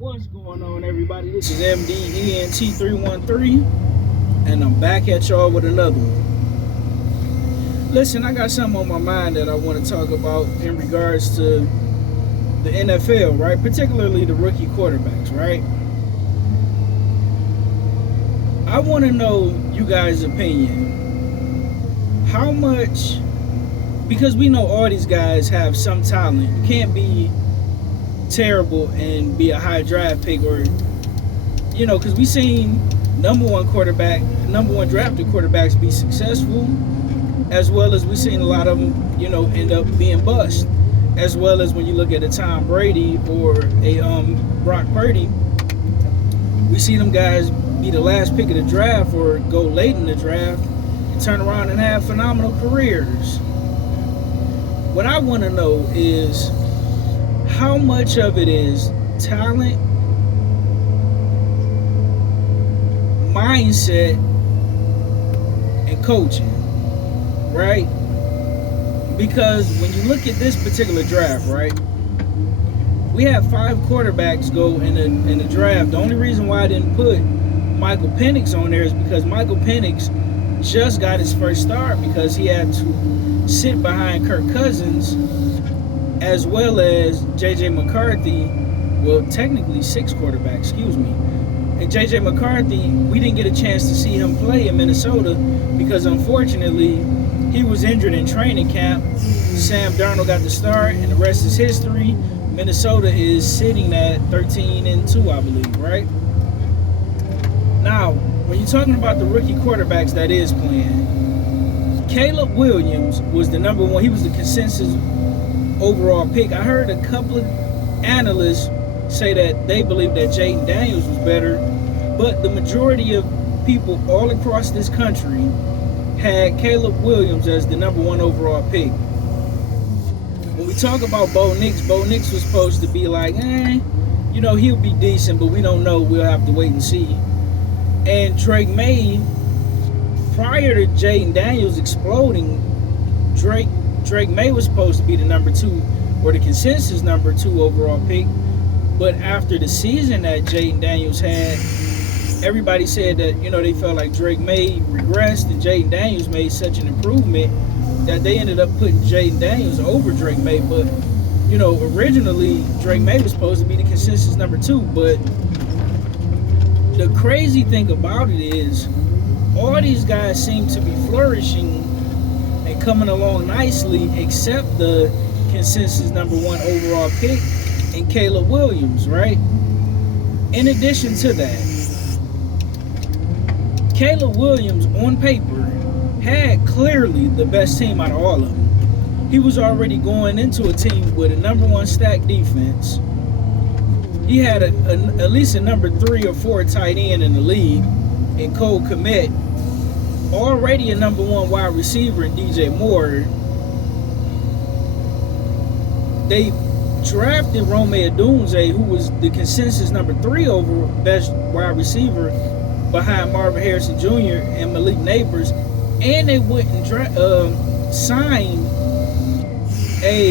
What's going on, everybody? This is MDENT313, and I'm back at y'all with another one. Listen, I got something on my mind that I want to talk about in regards to the NFL, right? Particularly the rookie quarterbacks, right? I want to know you guys' opinion. How much, because we know all these guys have some talent. You can't be terrible and be a high draft pick, or because we seen number one drafted quarterbacks be successful, as well as we seen a lot of them end up being bust, as well as when you look at a Tom Brady or a Brock Purdy. We see them guys be the last pick of the draft or go late in the draft and turn around and have phenomenal careers. What I want to know is how much of it is talent, mindset, and coaching, right? Because when you look at this particular draft, right, we have 5 quarterbacks go in the draft. The only reason why I didn't put Michael Penix on there is because Michael Penix just got his first start because he had to sit behind Kirk Cousins, as well as J.J. McCarthy. Well, technically 6 quarterbacks, excuse me. And J.J. McCarthy, we didn't get a chance to see him play in Minnesota because unfortunately he was injured in training camp. Sam Darnold got the start, and the rest is history. Minnesota is sitting at 13-2, I believe, right? Now, when you're talking about the rookie quarterbacks that is playing, Caleb Williams was the number one. He was the consensus overall pick. I heard a couple of analysts say that they believe that Jayden Daniels was better, but the majority of people all across this country had Caleb Williams as the number one overall pick. When we talk about Bo Nix was supposed to be like, he'll be decent, but we don't know. We'll have to wait and see. And Drake May, prior to Jayden Daniels exploding, Drake May was supposed to be the number 2 or the consensus number 2 overall pick. But after the season that Jayden Daniels had, everybody said that, they felt like Drake May regressed and Jayden Daniels made such an improvement that they ended up putting Jayden Daniels over Drake May. But, originally Drake May was supposed to be the consensus number 2. But the crazy thing about it is all these guys seem to be flourishing and coming along nicely, except the consensus number 1 overall pick and Caleb Williams, right? In addition to that, Caleb Williams on paper had clearly the best team out of all of them. He was already going into a team with a number 1 stacked defense. He had at least a number 3 or 4 tight end in the league in Cole Kmet. Already a number 1 wide receiver in DJ Moore. They drafted Rome Odunze, who was the consensus number 3 over best wide receiver behind Marvin Harrison Jr. and Malik Neighbors. And they went and signed a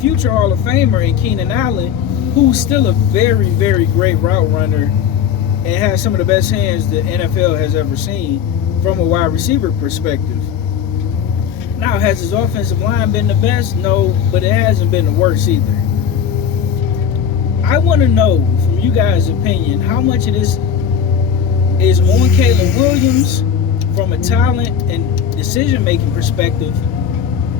future Hall of Famer in Keenan Allen, who's still a very, very great route runner and has some of the best hands the NFL has ever seen from a wide receiver perspective. Now, has his offensive line been the best? No, but it hasn't been the worst either. I want to know from you guys' opinion how much of this is on Caleb Williams from a talent and decision-making perspective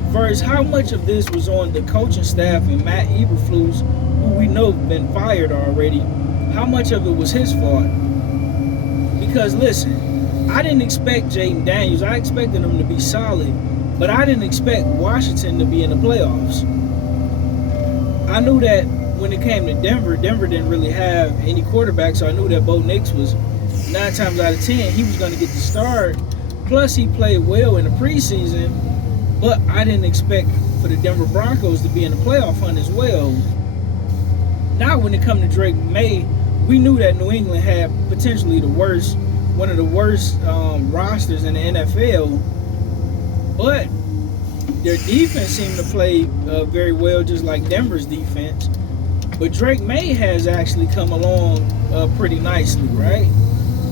versus how much of this was on the coaching staff and Matt Eberflus, who we know been fired already. How much of it was his fault? Because listen, I didn't expect Jayden Daniels. I expected him to be solid, but I didn't expect Washington to be in the playoffs. I knew that when it came to Denver didn't really have any quarterbacks, so I knew that Bo Nix was 9 times out of 10, he was going to get the start. Plus, he played well in the preseason, but I didn't expect for the Denver Broncos to be in the playoff hunt as well. Now, when it comes to Drake May, we knew that New England had potentially one of the worst rosters in the NFL, but their defense seemed to play very well, just like Denver's defense. But Drake May has actually come along pretty nicely, right?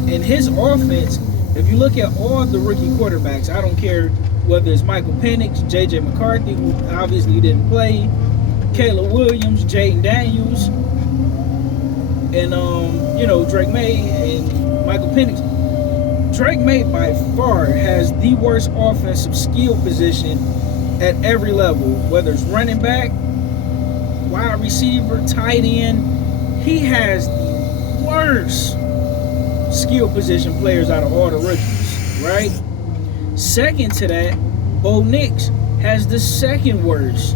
And his offense, if you look at all the rookie quarterbacks, I don't care whether it's Michael Penix, J.J. McCarthy, who obviously didn't play, Caleb Williams, Jaden Daniels, and Drake May and Michael Penix. Drake May by far has the worst offensive skill position at every level, whether it's running back, wide receiver, tight end. He has the worst skill position players out of all the rookies, right? Second to that, Bo Nix has the second worst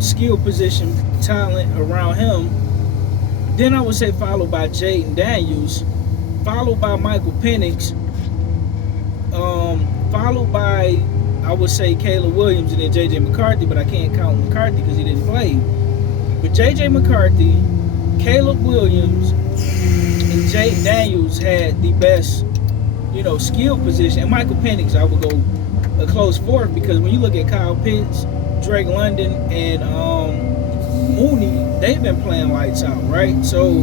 skill position talent around him. Then I would say followed by Jaden Daniels, followed by Michael Penix, followed by, I would say, Caleb Williams, and then J.J. McCarthy, but I can't count McCarthy because he didn't play. But J.J. McCarthy, Caleb Williams, and Jaden Daniels had the best, skill position. And Michael Penix, I would go a close fourth, because when you look at Kyle Pitts, Drake London, and Mooney, they've been playing lights out, right? So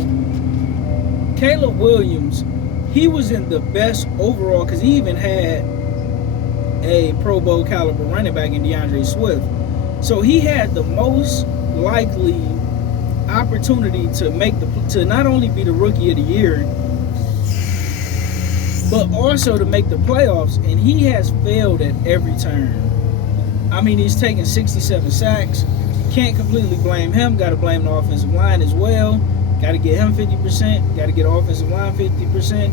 Caleb Williams, he was in the best overall, because he even had a Pro Bowl caliber running back in DeAndre Swift. So he had the most likely opportunity to not only be the rookie of the year, but also to make the playoffs, and he has failed at every turn. I mean, he's taken 67 sacks. Can't completely blame him. Got to blame the offensive line as well. Got to get him 50%. Got to get offensive line 50%.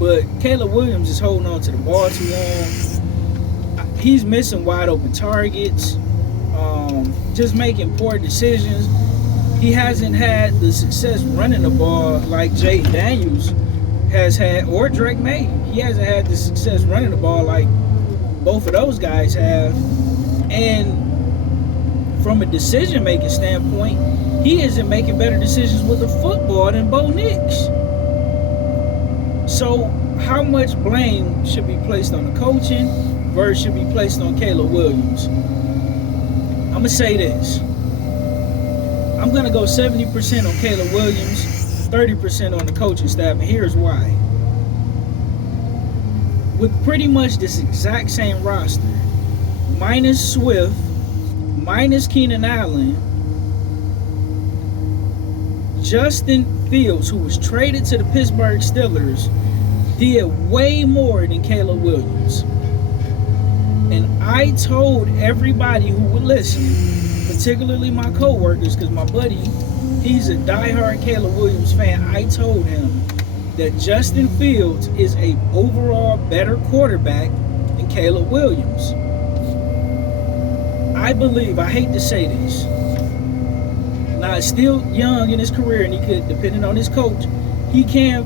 But Caleb Williams is holding on to the ball too long. He's missing wide open targets. Just making poor decisions. He hasn't had the success running the ball like Jaden Daniels has had, or Drake May. He hasn't had the success running the ball like both of those guys have. And from a decision-making standpoint, he isn't making better decisions with the football than Bo Nix. So how much blame should be placed on the coaching versus should be placed on Caleb Williams? I'm going to say this. I'm going to go 70% on Caleb Williams, 30% on the coaching staff, and here's why. With pretty much this exact same roster, minus Swift, minus Keenan Allen, Justin Fields, who was traded to the Pittsburgh Steelers, did way more than Caleb Williams. And I told everybody who would listen, particularly my co-workers, because my buddy, he's a diehard Caleb Williams fan. I told him that Justin Fields is a overall better quarterback than Caleb Williams. I believe, I hate to say this, now he's still young in his career, and he could, depending on his coach, he can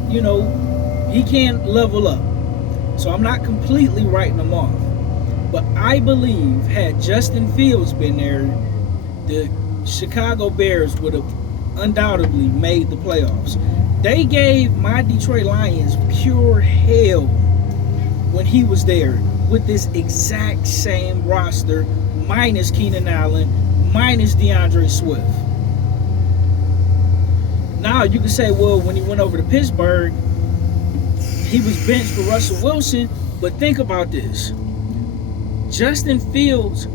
level up. So I'm not completely writing him off. But I believe had Justin Fields been there, the Chicago Bears would have undoubtedly made the playoffs. They gave my Detroit Lions pure hell when he was there with this exact same roster, minus Keenan Allen, minus DeAndre Swift. Now you can say, well, when he went over to Pittsburgh, he was benched for Russell Wilson, but think about this. Justin Fields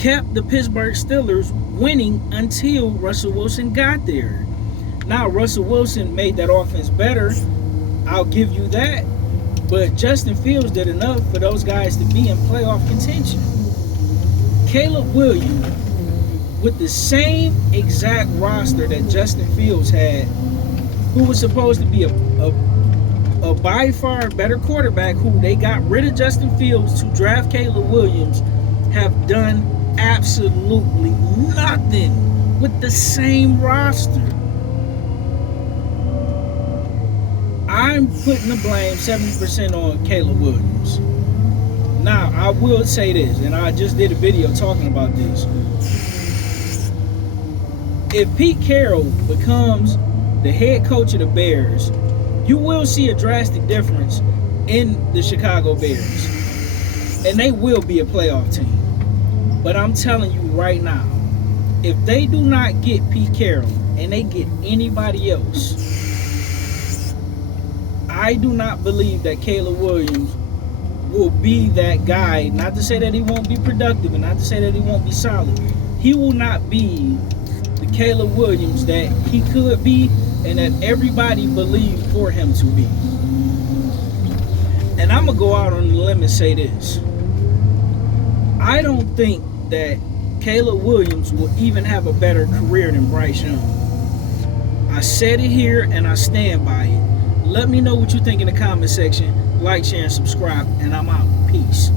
kept the Pittsburgh Steelers winning until Russell Wilson got there. Now, Russell Wilson made that offense better. I'll give you that. But Justin Fields did enough for those guys to be in playoff contention. Caleb Williams, with the same exact roster that Justin Fields had, who was supposed to be a by far better quarterback, who they got rid of Justin Fields to draft Caleb Williams, have done absolutely nothing with the same roster. I'm putting the blame 70% on Caleb Williams. Now, I will say this, and I just did a video talking about this. If Pete Carroll becomes the head coach of the Bears, you will see a drastic difference in the Chicago Bears. And they will be a playoff team. But I'm telling you right now, if they do not get Pete Carroll and they get anybody else, I do not believe that Caleb Williams will be that guy. Not to say that he won't be productive and not to say that he won't be solid. He will not be the Caleb Williams that he could be and that everybody believed for him to be. And I'm going to go out on the limb and say this. I don't think that Caleb Williams will even have a better career than Bryce Young. I said it here and I stand by it. Let me know what you think in the comment section. Like, share, and subscribe. And I'm out. Peace.